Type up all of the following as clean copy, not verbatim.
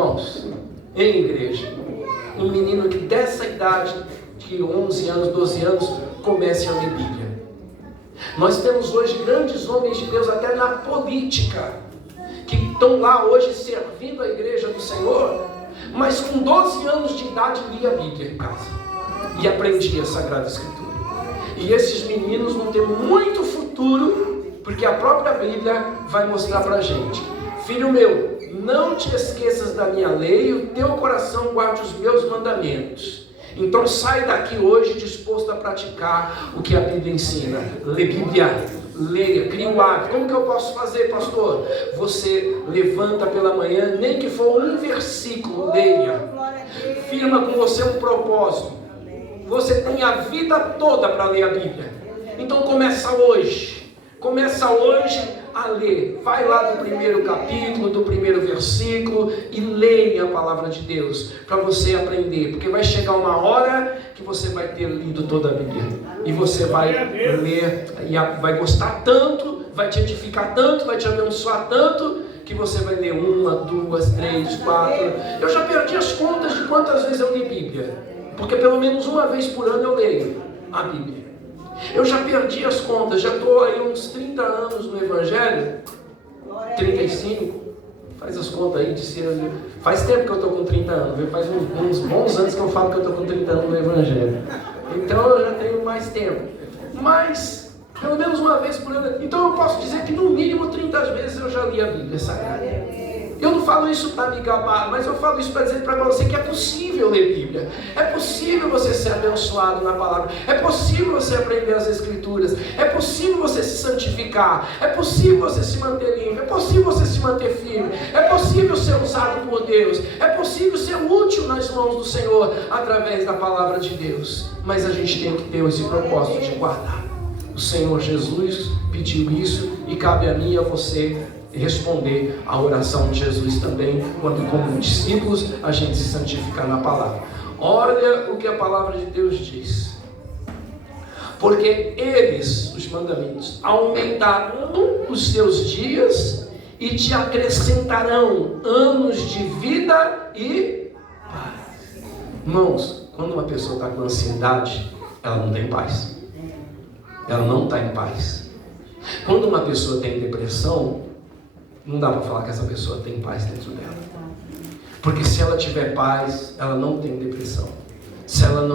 irmãos, em igreja, um menino que dessa idade, de 11 anos, 12 anos, comece a ler Bíblia. Nós temos hoje grandes homens de Deus, até na política, que estão lá hoje servindo a igreja do Senhor, mas com 12 anos de idade lia a Bíblia em casa e aprendia a Sagrada Escritura. E esses meninos vão ter muito futuro, porque a própria Bíblia vai mostrar para a gente: filho meu, não te esqueças da minha lei, e o teu coração guarde os meus mandamentos. Então sai daqui hoje disposto a praticar o que a Bíblia ensina. Lê Bíblia, leia, crie um hábito. Como que eu posso fazer, pastor? Você levanta pela manhã, nem que for um versículo, leia. Firma com você um propósito. Você tem a vida toda para ler a Bíblia. Então começa hoje a ler. Vai lá no primeiro capítulo, do primeiro versículo e leia a palavra de Deus para você aprender, porque vai chegar uma hora que você vai ter lido toda a Bíblia e você vai ler e vai gostar tanto, vai te edificar tanto, vai te abençoar tanto, que você vai ler 1, 2, 3, 4. Eu já perdi as contas de quantas vezes eu li Bíblia, porque pelo menos uma vez por ano eu leio a Bíblia. Eu já perdi as contas, já estou aí uns 30 anos no Evangelho, 35, faz as contas aí de ser... Faz tempo que eu estou com 30 anos, faz uns bons anos que eu falo que eu estou com 30 anos no Evangelho. Então eu já tenho mais tempo, mas pelo menos uma vez por ano. Então eu posso dizer que no mínimo 30 vezes eu já li a Bíblia Sagrada. Eu não falo isso para me gabar, mas eu falo isso para dizer para você que é possível ler Bíblia. É possível você ser abençoado na palavra. É possível você aprender as Escrituras. É possível você se santificar. É possível você se manter limpo. É possível você se manter firme. É possível ser usado por Deus. É possível ser útil nas mãos do Senhor através da palavra de Deus. Mas a gente tem que ter esse propósito de guardar. O Senhor Jesus pediu isso e cabe a mim e a você responder à oração de Jesus também, quando como discípulos a gente se santificar na palavra. Olha o que a palavra de Deus diz: porque eles, os mandamentos, aumentarão os seus dias e te acrescentarão anos de vida e paz. Irmãos, quando uma pessoa está com ansiedade, ela não tem paz, ela não está em paz. Quando uma pessoa tem depressão, não dá para falar que essa pessoa tem paz dentro dela. Porque se ela tiver paz, ela não tem depressão. Se ela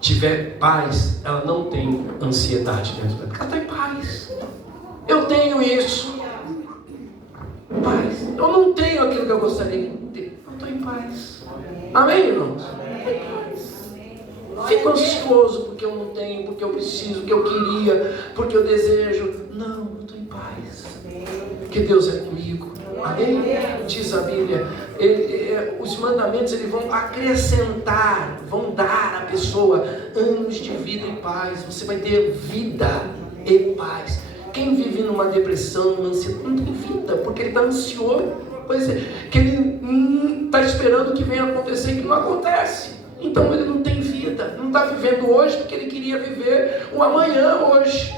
tiver paz, ela não tem ansiedade dentro dela. Porque ela está em paz. Eu tenho isso. Paz. Eu não tenho aquilo que eu gostaria de ter. Eu estou em paz. Amém, irmãos? Fico ansioso porque eu não tenho, porque eu preciso, porque eu queria, porque eu desejo. Não, eu estou em paz. Porque Deus é comigo. Amém? Diz a Bíblia, os mandamentos eles vão acrescentar, vão dar à pessoa anos de vida e paz. Você vai ter vida e paz. Quem vive numa depressão, numa ansiedade, não tem vida, porque ele está ansioso. Pois é, que ele está esperando que venha acontecer e que não acontece. Então ele não tem vida, não está vivendo hoje porque ele queria viver o amanhã hoje.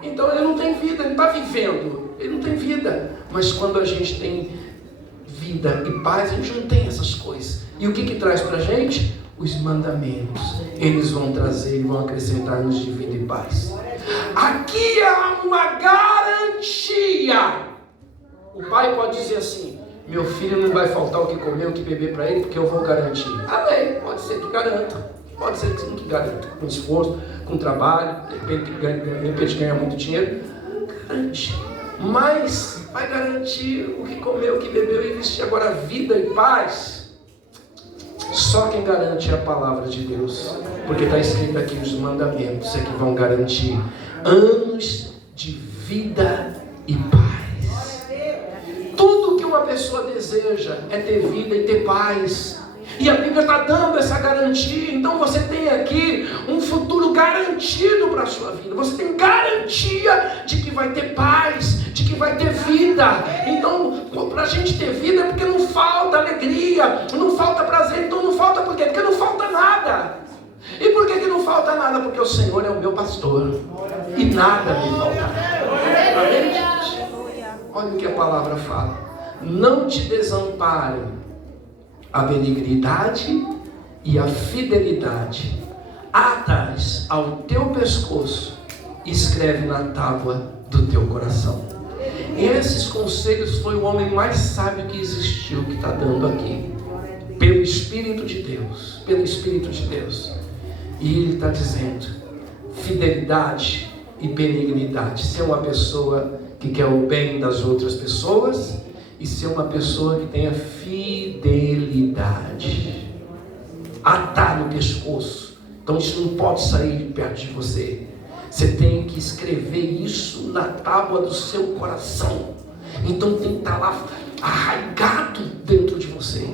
Então ele não tem vida, ele está vivendo, ele não tem vida. Mas quando a gente tem vida e paz, a gente não tem essas coisas. E o que traz para a gente? Os mandamentos. Eles vão trazer e vão acrescentar-nos de vida e paz. Aqui há uma garantia. O pai pode dizer assim: meu filho não vai faltar o que comer, o que beber para ele, porque eu vou garantir. Amém, pode ser que garanta. Pode ser que garanta. Com esforço, com trabalho, de repente ganha muito dinheiro. Garante. Mas vai garantir o que comeu, o que bebeu e vestir. Agora, vida e paz, só quem garante é a palavra de Deus. Porque está escrito aqui os mandamentos é que vão garantir anos de vida e paz. Tudo que uma pessoa deseja é ter vida e ter paz. E a Bíblia está dando essa garantia. Então você tem aqui um futuro garantido para a sua vida. Você tem garantia de que vai ter paz, de que vai ter vida. Então, para a gente ter vida é porque não falta alegria, não falta prazer. Então não falta por quê? Porque não falta nada. E por que não falta nada? Porque o Senhor é o meu pastor e nada me faltará. Amém, gente? olha o que a palavra fala: não te desamparem a benignidade e a fidelidade, ata-as ao teu pescoço e escreve na tábua do teu coração. E esses conselhos foi o homem mais sábio que existiu, que está dando aqui, pelo Espírito de Deus, pelo Espírito de Deus. E ele está dizendo: fidelidade e benignidade, ser uma pessoa que quer o bem das outras pessoas e ser uma pessoa que tenha fidelidade, atar no pescoço. Então isso não pode sair de perto de você. Você tem que escrever isso na tábua do seu coração. Então tem que estar lá arraigado dentro de você.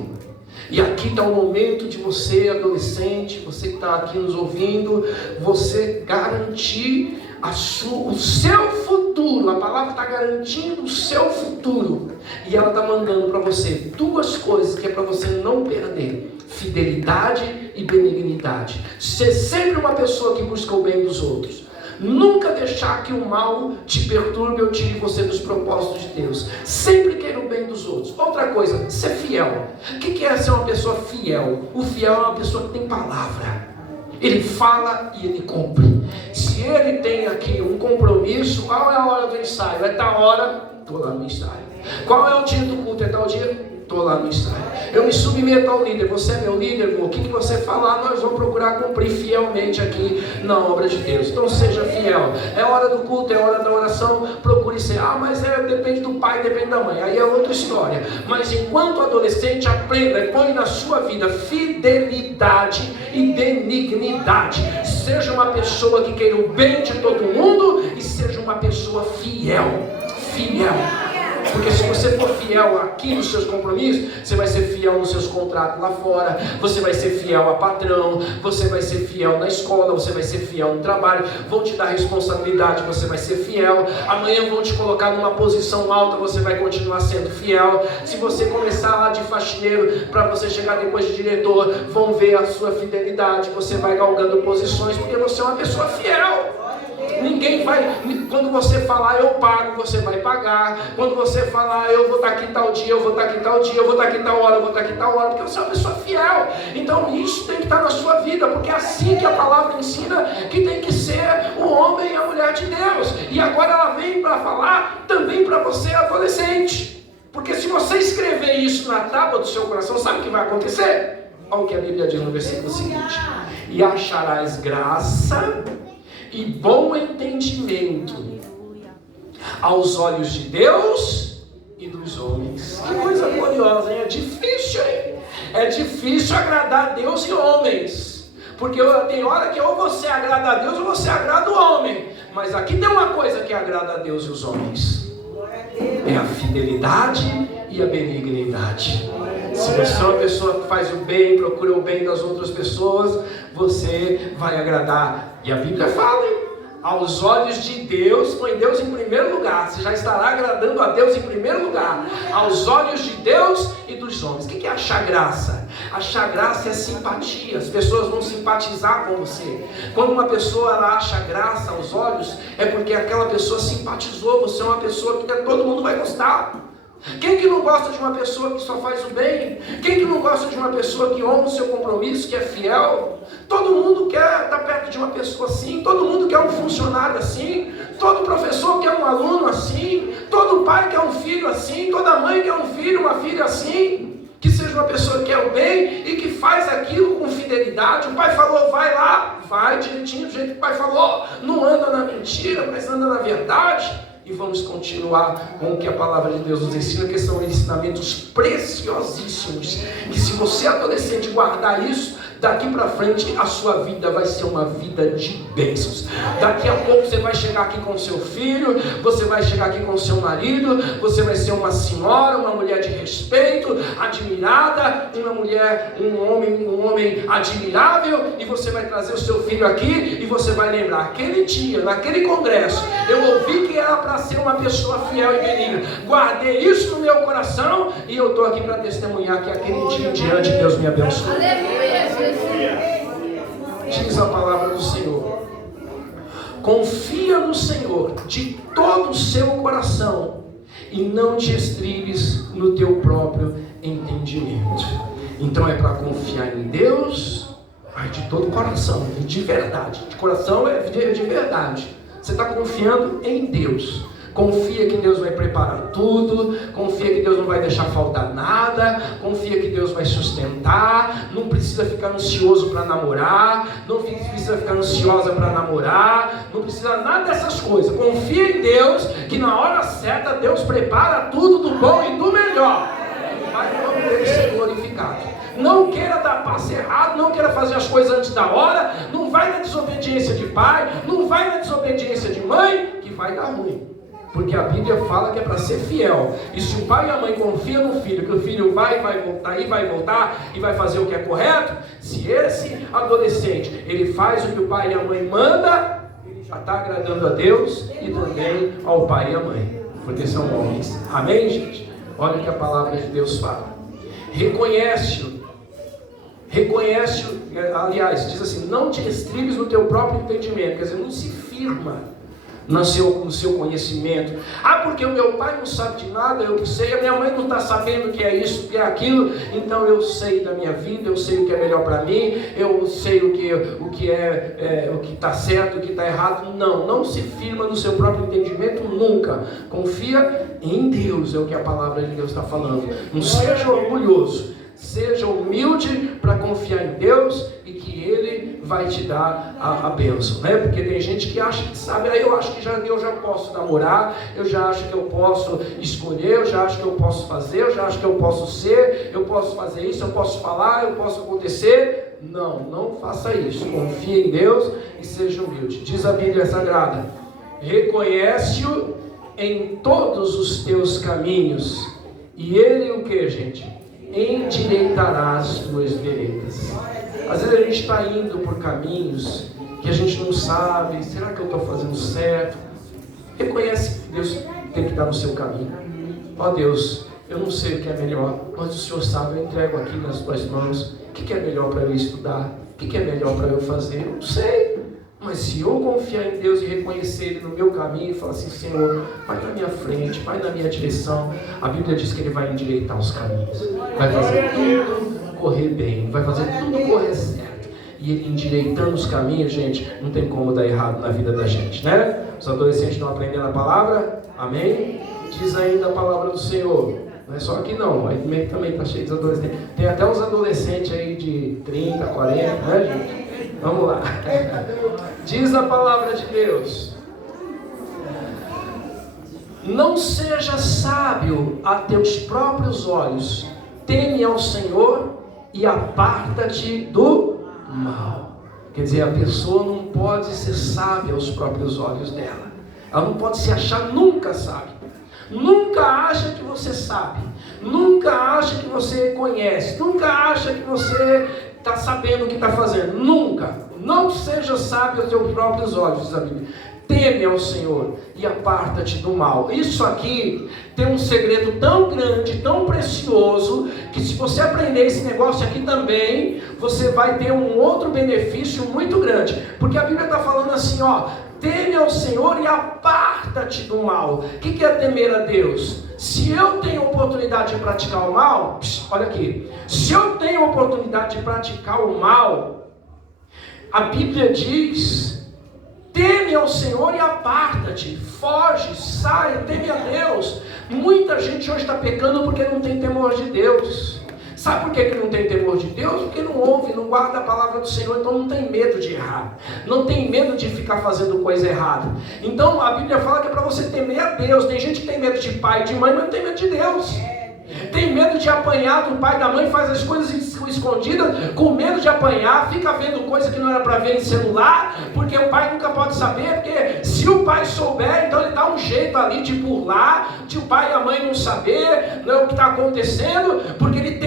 E aqui está o momento de você, adolescente, você que está aqui nos ouvindo, você garantir o seu futuro. A palavra está garantindo o seu futuro. E ela está mandando para você duas coisas que é para você não perder: fidelidade e benignidade. Ser sempre uma pessoa que busca o bem dos outros. Nunca deixar que o mal te perturbe ou tire você dos propósitos de Deus. Sempre queira o bem dos outros. Outra coisa, ser fiel. O que é ser uma pessoa fiel? O fiel é uma pessoa que tem palavra. Ele fala e ele cumpre. Se ele tem aqui um compromisso, qual é a hora do ensaio? É tal hora, estou lá no ensaio. Qual é o dia do culto? É tal dia? Estou lá no ensaio. Eu me submeto ao líder. Você é meu líder, irmão. O que você falar, nós vamos procurar cumprir fielmente aqui na obra de Deus. Então seja fiel. É hora do culto, é hora da oração. Procure ser. Mas depende do pai, depende da mãe. Aí é outra história. Mas enquanto adolescente, aprenda e põe na sua vida fidelidade e benignidade. Seja uma pessoa que queira o bem de todo mundo e seja uma pessoa fiel. Fiel. Porque se você for fiel aqui nos seus compromissos, você vai ser fiel nos seus contratos lá fora, você vai ser fiel a patrão, você vai ser fiel na escola, você vai ser fiel no trabalho, vão te dar responsabilidade, você vai ser fiel. Amanhã vão te colocar numa posição alta, você vai continuar sendo fiel. Se você começar lá de faxineiro, para você chegar depois de diretor, vão ver a sua fidelidade, você vai galgando posições, porque você é uma pessoa fiel. Ninguém vai, quando você falar eu pago, você vai pagar. Quando você falar eu vou estar aqui tal dia, eu vou estar aqui tal dia, eu vou estar aqui tal hora, eu vou estar aqui tal hora, porque você é uma pessoa fiel. Então isso tem que estar na sua vida, porque é assim que a palavra ensina que tem que ser o homem e a mulher de Deus. E agora ela vem para falar também para você, adolescente, porque se você escrever isso na tábua do seu coração, sabe o que vai acontecer? Olha o que a Bíblia diz no versículo seguinte: e acharás graça e bom entendimento aos olhos de Deus e dos homens. Que coisa gloriosa, hein? É difícil, hein? É difícil agradar a Deus e homens, porque tem hora que ou você agrada a Deus ou você agrada o homem. Mas aqui tem uma coisa que agrada a Deus e os homens: é a fidelidade e a benignidade. Se você é uma pessoa que faz o bem, procura o bem das outras pessoas, você vai agradar. E a Bíblia fala, hein? Aos olhos de Deus, põe Deus em primeiro lugar. Você já estará agradando a Deus em primeiro lugar. Aos olhos de Deus e dos homens. O que é achar graça? Achar graça é simpatia. As pessoas vão simpatizar com você. Quando uma pessoa ela acha graça aos olhos, é porque aquela pessoa simpatizou. Você é uma pessoa que todo mundo vai gostar. Quem que não gosta de uma pessoa que só faz o bem? Quem que não gosta de uma pessoa que honra o seu compromisso, que é fiel? Todo mundo quer estar perto de uma pessoa assim. Todo mundo quer um funcionário assim. Todo professor quer um aluno assim. Todo pai quer um filho assim. Toda mãe quer um filho, uma filha assim. Que seja uma pessoa que quer o bem e que faz aquilo com fidelidade. O pai falou, vai lá, vai direitinho do jeito que o pai falou. Não anda na mentira, mas anda na verdade. E vamos continuar com o que a palavra de Deus nos ensina, que são ensinamentos preciosíssimos, que se você adolescente guardar isso, daqui para frente a sua vida vai ser uma vida de bênçãos. Daqui a pouco você vai chegar aqui com seu filho, você vai chegar aqui com seu marido, você vai ser uma senhora, uma mulher de respeito, admirada, um homem admirável, e você vai trazer o seu filho aqui e você vai lembrar, aquele dia, naquele congresso, eu ouvi que era para ser uma pessoa fiel e benigna. Guardei isso no meu coração e eu estou aqui para testemunhar que aquele dia em diante Deus me abençoou. Diz a palavra do Senhor: confia no Senhor de todo o seu coração e não te estribes no teu próprio entendimento. Então é para confiar em Deus, mas de todo o coração, de verdade. De coração é de verdade. Você está confiando em Deus. Confia que Deus vai preparar tudo, confia que Deus não vai deixar faltar nada, confia que Deus vai sustentar, não precisa ficar ansioso para namorar, não precisa ficar ansiosa para namorar, não precisa nada dessas coisas. Confia em Deus, que na hora certa Deus prepara tudo do bom e do melhor. Vai o nome dele ser glorificado. Não queira dar passo errado, não queira fazer as coisas antes da hora, não vai na desobediência de pai, não vai na desobediência de mãe, que vai dar ruim. Porque a Bíblia fala que é para ser fiel. E se o pai e a mãe confiam no filho, que o filho vai voltar e vai voltar e vai fazer o que é correto, se esse adolescente ele faz o que o pai e a mãe mandam, já está agradando a Deus e também ao pai e à mãe, porque são homens. Amém, gente? Olha o que a palavra de Deus fala. Reconhece-o, aliás, diz assim, não te estribes no teu próprio entendimento, quer dizer, não se firma no seu conhecimento. Porque o meu pai não sabe de nada, eu que sei, a minha mãe não está sabendo o que é isso, o que é aquilo, então eu sei da minha vida, eu sei o que é melhor para mim, eu sei o que está certo, o que está errado. Não se firma no seu próprio entendimento nunca. Confia em Deus, é o que a palavra de Deus está falando. Não seja orgulhoso, seja humilde para confiar em Deus e que Ele vai te dar a bênção, né? Porque tem gente que acha que sabe, eu acho que eu já posso namorar, eu já acho que eu posso escolher, eu já acho que eu posso fazer, eu já acho que eu posso ser, eu posso fazer isso, eu posso falar, eu posso acontecer. Não faça isso. Confie em Deus e seja humilde. Diz a Bíblia Sagrada: reconhece-o em todos os teus caminhos e Ele o que, gente? Endireitará as tuas veredas. Às vezes a gente está indo por caminhos que a gente não sabe, será que eu estou fazendo certo? Reconhece que Deus tem que estar no seu caminho. Deus, eu não sei o que é melhor, mas o Senhor sabe, eu entrego aqui nas tuas mãos. O que é melhor para eu estudar? O que é melhor para eu fazer? Eu não sei. Mas se eu confiar em Deus e reconhecer Ele no meu caminho e falar assim, Senhor, vai na minha frente, vai na minha direção, a Bíblia diz que Ele vai endireitar os caminhos, vai fazer tudo correr bem, vai fazer tudo correr certo. E Ele endireitando os caminhos, gente, não tem como dar errado na vida da gente, né? Os adolescentes estão aprendendo a palavra? Amém? Diz ainda a palavra do Senhor. Não é só aqui não, aí também está cheio de adolescentes. Tem até uns adolescentes aí de 30, 40, né, gente? Vamos lá. Diz a palavra de Deus: não seja sábio a teus próprios olhos, teme ao Senhor e aparta-te do mal. Quer dizer, a pessoa não pode ser sábia aos próprios olhos dela. Ela não pode se achar nunca sábia. Nunca acha que você sabe. Nunca acha que você conhece. Nunca acha que você está sabendo o que está fazendo. Nunca. Não seja sábio aos teus próprios olhos, diz a Bíblia. Teme ao Senhor e aparta-te do mal. Isso aqui tem um segredo tão grande, tão precioso, que se você aprender esse negócio aqui também, você vai ter um outro benefício muito grande. Porque a Bíblia está falando assim, teme ao Senhor e aparta-te do mal. O que é temer a Deus? Se eu tenho oportunidade de praticar o mal, olha aqui, se eu tenho oportunidade de praticar o mal, a Bíblia diz: teme ao Senhor e aparta-te, foge, sai, teme a Deus. Muita gente hoje está pecando porque não tem temor de Deus. Sabe por que não tem temor de Deus? Porque não ouve, não guarda a palavra do Senhor, então não tem medo de errar, não tem medo de ficar fazendo coisa errada. Então a Bíblia fala que é para você temer a Deus. Tem gente que tem medo de pai e de mãe, mas não tem medo de Deus. Tem medo de apanhar do pai e da mãe, faz as coisas escondidas, com medo de apanhar, fica vendo coisa que não era para ver em celular, porque o pai nunca pode saber, porque se o pai souber, então ele dá um jeito ali de burlar, de o pai e a mãe não saber o que está acontecendo, porque ele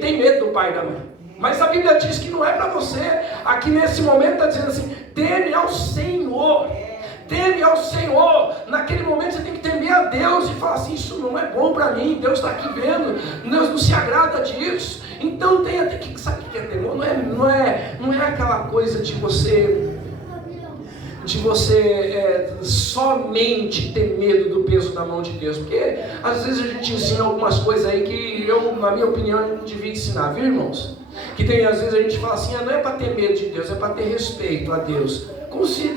tem medo do pai e da mãe. Mas a Bíblia diz que não é para você. Aqui nesse momento está dizendo assim: teme ao Senhor. Teme ao Senhor. Naquele momento você tem que temer a Deus e falar assim: isso não é bom para mim, Deus está aqui vendo, Deus não se agrada disso. Então sabe o que é temor? Não é aquela coisa de você de você somente ter medo do peso da mão de Deus, porque às vezes a gente ensina algumas coisas aí que eu, na minha opinião, eu não devia ensinar, viu, irmãos? Que tem, às vezes a gente fala assim, não é para ter medo de Deus, é para ter respeito a Deus.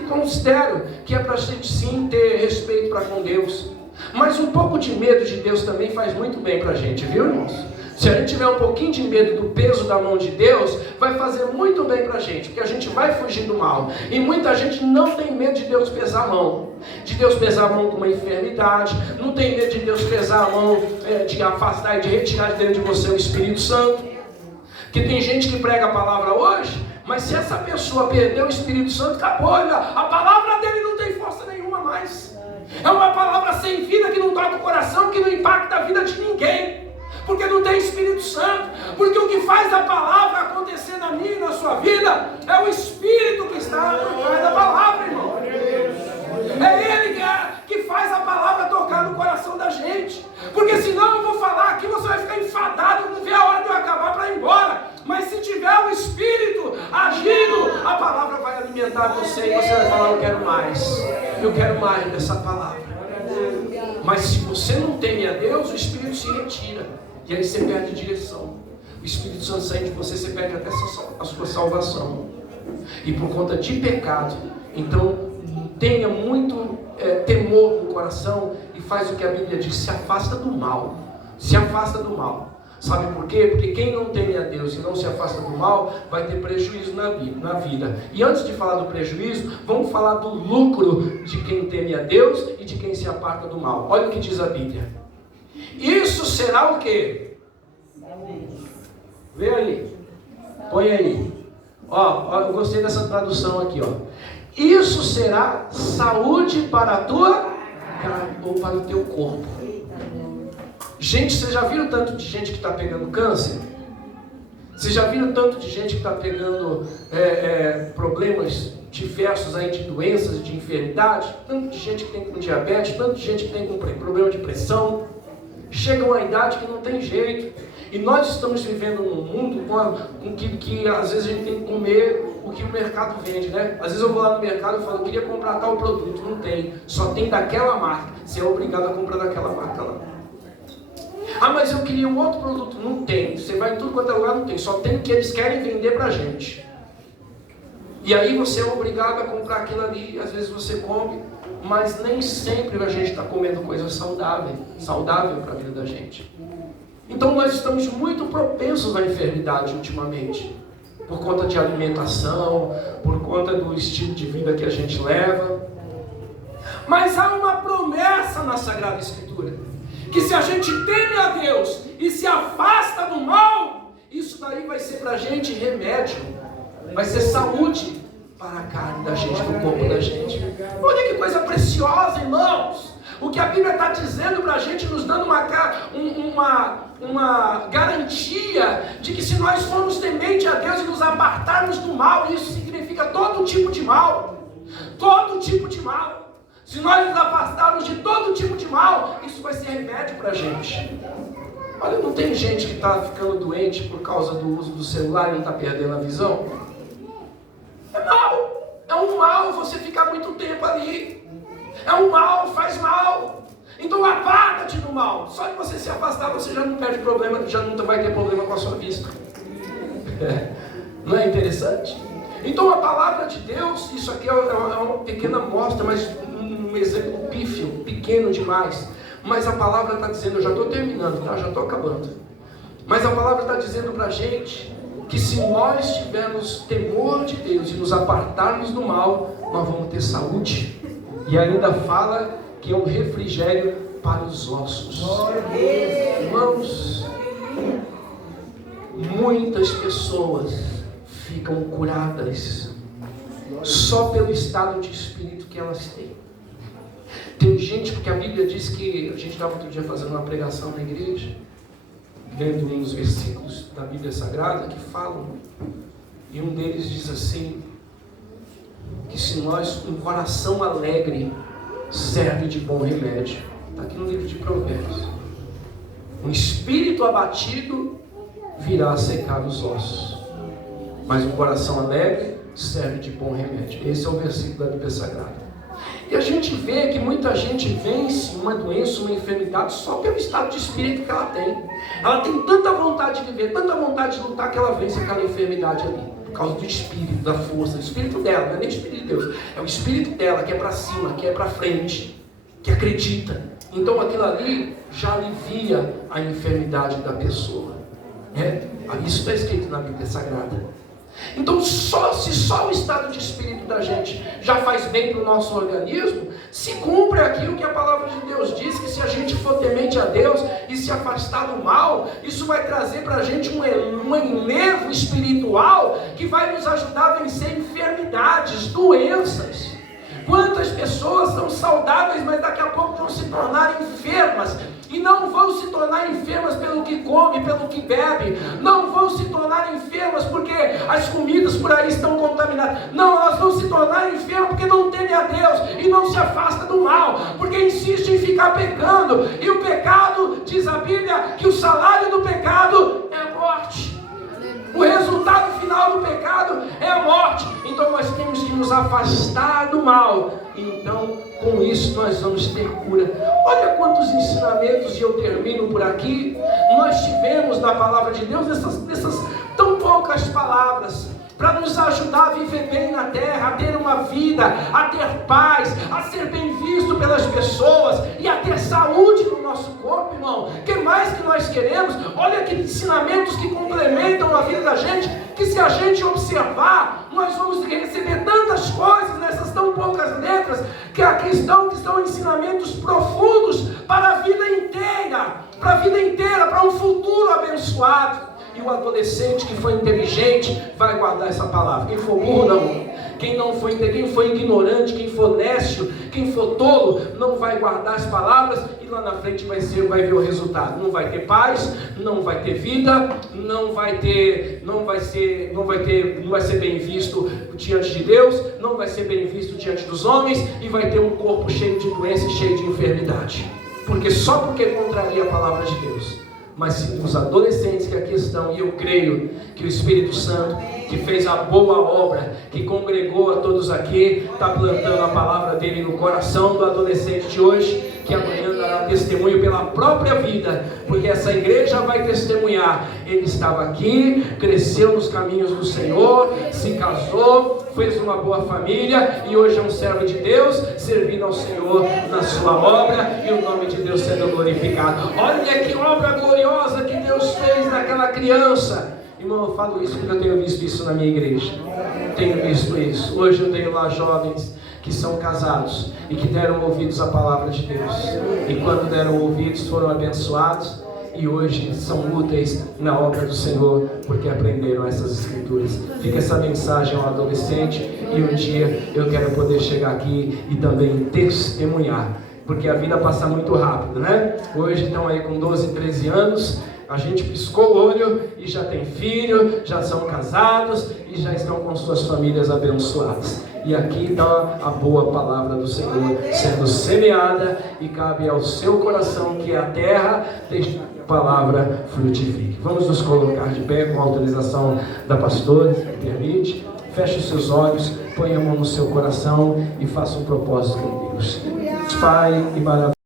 Considero que é para a gente sim ter respeito para com Deus, mas um pouco de medo de Deus também faz muito bem para a gente, viu, irmãos? Se a gente tiver um pouquinho de medo do peso da mão de Deus, vai fazer muito bem para a gente, porque a gente vai fugir do mal. E muita gente não tem medo de Deus pesar a mão, de Deus pesar a mão com uma enfermidade, não tem medo de Deus pesar a mão, de afastar e de retirar de dentro de você o Espírito Santo. Que tem gente que prega a palavra hoje, mas se essa pessoa perder o Espírito Santo, acabou, a palavra dele não tem força nenhuma mais. É uma palavra sem vida, que não toca o coração, que não impacta a vida de ninguém. Porque não tem Espírito Santo. Porque o que faz a palavra acontecer na minha e na sua vida é o Espírito que está por trás da palavra, irmão. É Ele que faz a palavra tocar no coração da gente. Porque senão eu vou falar aqui, você vai ficar enfadado, não vê a hora de eu acabar para ir embora. Mas se tiver o Espírito agindo, a palavra vai alimentar você e você vai falar, eu quero mais dessa palavra. Mas se você não teme a Deus, o Espírito se retira. E aí você perde direção. O Espírito Santo sai de você, você perde até a sua salvação. E por conta de pecado, então tenha muito temor no coração e faz o que a Bíblia diz, se afasta do mal. Se afasta do mal. Sabe por quê? Porque quem não teme a Deus e não se afasta do mal, vai ter prejuízo na vida. E antes de falar do prejuízo, vamos falar do lucro de quem teme a Deus e de quem se aparta do mal. Olha o que diz a Bíblia. Isso será o quê? Vê aí. Põe aí. Ó, eu gostei dessa tradução aqui, ó. Isso será saúde para a tua carne ou para o teu corpo. Gente, vocês já viram tanto de gente que está pegando câncer? Vocês já viram tanto de gente que está pegando problemas diversos aí de doenças, de enfermidade? Tanto de gente que tem com diabetes, tanto de gente que tem com problema de pressão. Chega uma idade que não tem jeito. E nós estamos vivendo num mundo com que às vezes a gente tem que comer o que o mercado vende, né? Às vezes eu vou lá no mercado e falo, eu queria comprar tal produto, não tem. Só tem daquela marca. Você é obrigado a comprar daquela marca lá. Ah, mas eu queria um outro produto. Não tem. Você vai em tudo quanto é lugar, não tem. Só tem o que eles querem vender pra gente. E aí você é obrigado a comprar aquilo ali. Às vezes você come, mas nem sempre a gente está comendo coisa saudável para a vida da gente. Então nós estamos muito propensos à enfermidade ultimamente. Por conta de alimentação, por conta do estilo de vida que a gente leva. Mas há uma promessa na Sagrada Escritura. Que se a gente teme a Deus e se afasta do mal, isso daí vai ser para a gente remédio, vai ser saúde para a carne da gente, para o corpo da gente. Olha que coisa preciosa, irmãos. O que a Bíblia está dizendo para a gente, nos dando uma garantia de que se nós formos temente a Deus e nos apartarmos do mal, isso significa todo tipo de mal. Todo tipo de mal. Se nós nos afastarmos de todo tipo de mal, isso vai ser remédio para a gente. Olha, não tem gente que está ficando doente por causa do uso do celular e não está perdendo a visão? É mal. É um mal você ficar muito tempo ali. É um mal, faz mal. Então aparta-te do mal. Só de você se afastar, você já não perde problema, já não vai ter problema com a sua vista. Não é interessante? Então a palavra de Deus, isso aqui é uma pequena amostra, mas um exemplo pífio, pequeno demais. Mas a palavra está dizendo, eu já estou terminando, tá? Já estou acabando. Mas a palavra está dizendo para a gente que se nós tivermos temor de Deus e nos apartarmos do mal, nós vamos ter saúde. E ainda fala que é um refrigério para os ossos. Irmãos, muitas pessoas ficam curadas só pelo estado de espírito que elas têm. Tem gente, porque a Bíblia diz que, a gente estava outro dia fazendo uma pregação na igreja, lendo um dos versículos da Bíblia Sagrada que falam, e um deles diz assim, que se nós, um coração alegre serve de bom remédio. Está aqui no livro de Provérbios. Um espírito abatido virá a secar os ossos, mas um coração alegre serve de bom remédio. Esse é o versículo da Bíblia Sagrada. E a gente vê que muita gente vence uma doença, uma enfermidade, só pelo estado de espírito que ela tem. Ela tem tanta vontade de viver, tanta vontade de lutar, que ela vence aquela enfermidade ali. Por causa do espírito, da força, do espírito dela, não é nem o espírito de Deus. É o espírito dela que é para cima, que é para frente, que acredita. Então aquilo ali já alivia a enfermidade da pessoa. Isso está escrito na Bíblia Sagrada. Então se só o estado de espírito da gente já faz bem para o nosso organismo, se cumpre aquilo que a palavra de Deus diz, que se a gente for temente a Deus e se afastar do mal, isso vai trazer para a gente um enlevo espiritual que vai nos ajudar a vencer enfermidades, doenças. Quantas pessoas são saudáveis, mas daqui a pouco vão se tornar enfermas. E não vão se tornar enfermas pelo que come, pelo que bebe. Não vão se tornar enfermas porque as comidas por aí estão contaminadas. Não, elas vão se tornar enfermas porque não temem a Deus e não se afasta do mal, porque insiste em ficar pecando. E o pecado, diz a Bíblia, que o salário do pecado é a morte. O resultado final do pecado é a morte. Então nós temos que nos afastar do mal. Então, com isso nós vamos ter cura. Olha quantos ensinamentos, e eu termino por aqui, nós tivemos na palavra de Deus, nessas tão poucas palavras, para nos ajudar a viver bem na terra, a ter uma vida, a ter paz, a ser bem visto pelas pessoas e a ter saúde no nosso corpo, irmão. O que mais que nós queremos? Olha que ensinamentos que complementam a vida da gente, que se a gente observar, nós vamos receber tantas coisas nessas tão poucas letras, que aqui estão ensinamentos profundos para a vida inteira, para um futuro abençoado. E o adolescente que foi inteligente vai guardar essa palavra. Quem for burro, não. Quem foi ignorante, quem for nécio, quem for tolo, não vai guardar as palavras, e lá na frente vai ver o resultado. Não vai ter paz, não vai ter vida, não vai ser bem visto diante de Deus, não vai ser bem visto diante dos homens, e vai ter um corpo cheio de doença e cheio de enfermidade. Só porque contraria a palavra de Deus. Mas os adolescentes que aqui estão, e eu creio que o Espírito Santo, que fez a boa obra, que congregou a todos aqui, está plantando a palavra dele no coração do adolescente de hoje, que amanhã dará testemunho pela própria vida, porque essa igreja vai testemunhar. Ele estava aqui, cresceu nos caminhos do Senhor, se casou, fez uma boa família, e hoje é um servo de Deus, servindo ao Senhor na sua obra, e o nome de Deus sendo glorificado. Olha que obra gloriosa que Deus fez naquela criança. Irmão, eu falo isso porque eu tenho visto isso na minha igreja. Tenho visto isso. Hoje eu tenho lá jovens que são casados e que deram ouvidos à palavra de Deus. E quando deram ouvidos, foram abençoados. E hoje são úteis na obra do Senhor, porque aprenderam essas escrituras. Fica essa mensagem ao adolescente, e um dia eu quero poder chegar aqui e também testemunhar, porque a vida passa muito rápido, né? Hoje estão aí com 12, 13 anos, a gente piscou o olho e já tem filho, já são casados e já estão com suas famílias abençoadas. E aqui está a boa palavra do Senhor sendo semeada, e cabe ao seu coração, que é a terra, deixar que a palavra frutifique. Vamos nos colocar de pé com a autorização da pastora, se me permite. Feche os seus olhos, põe a mão no seu coração e faça um propósito com Deus. Pai, e maravilha.